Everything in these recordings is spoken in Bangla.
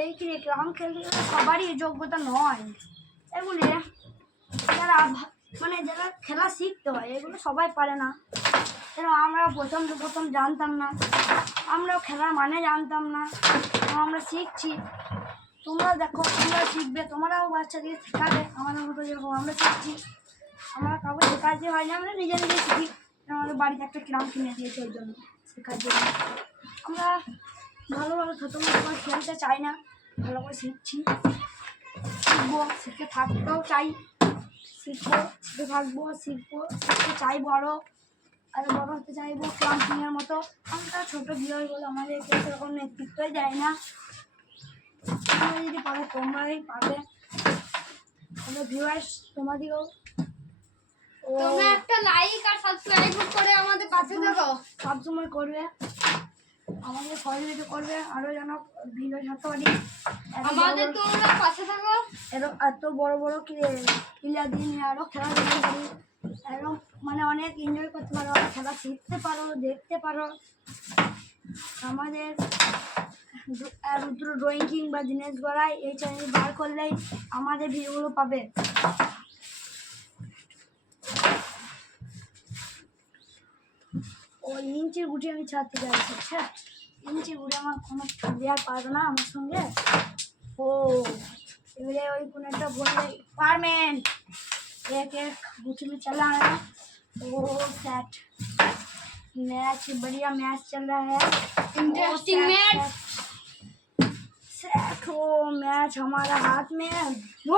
এই ক্রাম খেলতে গেলে সবারই যোগ্যতা নয়। এগুলি যারা যারা খেলা শিখতে হয় এগুলো সবাই পারে না। কেন আমরা প্রথম জানতাম না, আমরাও খেলার মানে জানতাম না, আমরা শিখছি। তোমরা দেখো, তোমরা শিখবে, তোমরাও বাচ্চাদের শেখাবে আমাদের মতো যেরকম আমরা শিখছি। আমরা কাউকে শেখাতে হয় না, আমরা নিজে নিজে শিখি। আমাদের বাড়িতে একটা ক্রাম কিনে দিয়েছে ওই জন্য, শেখার জন্য। আমরা ভালো ছোটো মোটো খেলতে চাই না, ভালো করে শিখছি, শিখবো, শিখে থাকতেও চাই। শিখতে চাইবো, আরও বড় হতে চাইবো ক্রাম কিংয়ের মতো। আমরা ছোটো ভিউয়ার বলে আমাদেরকে সেরকম নেতৃত্বই দেয় না। তোমরা যদি পারো তোমরাই পারবে, আমাদের ভিউয়ার্স তোমাদেরও তোমরা একটা লাইক আর সাবস্ক্রাইব করে আমাদের পাশে থাকো, সবসময় করবে, আমাদের সহযোগিতা করবে, আরও যেন ভিডিও ছাড়তে পারি। আমাদের তোমরা পাশে থাকো, এত বড় বড় প্লেয়ার দিয়ে আরও খেলা দেখতে পারি, এরকম অনেক এনজয় করতে পারো, খেলা শিখতে পারো, দেখতে পারো। আমাদের রুদ্র ড্রয়িং কিং বা দিনেশ গড়াই এই চ্যানেল বার করলেই আমাদের ভিডিওগুলো পাবে। ওই ইঞ্চির গুটি আমি ছাড়তে চাইছি, আচ্ছা ইঞ্চির গুটি আমার কোনো প্লেয়ার পারবে না আমার সঙ্গে। ও এবারে ওই কোনো একটা বললে पारमेंट एक एक गुटी में चला है। ओ सेट मैच, बढ़िया मैच चल रहा है, इंटरेस्टिंग मैच। सेट हो मैच हमारा हाथ में। ओ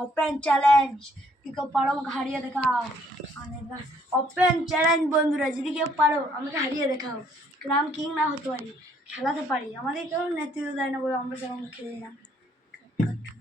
ओपन चैलेंज कि কেউ পারো আমাকে হারিয়ে দেখাও। ওপেন চ্যালেঞ্জ বন্ধুরা, যদি কেউ পারো আমাকে হারিয়ে দেখাও। ক্রাম কিং না হতে পারি, খেলাতে পারি, আমাদের কেউ নেতৃত্ব দেয় না বলে আমরা সেরকম খেলি না।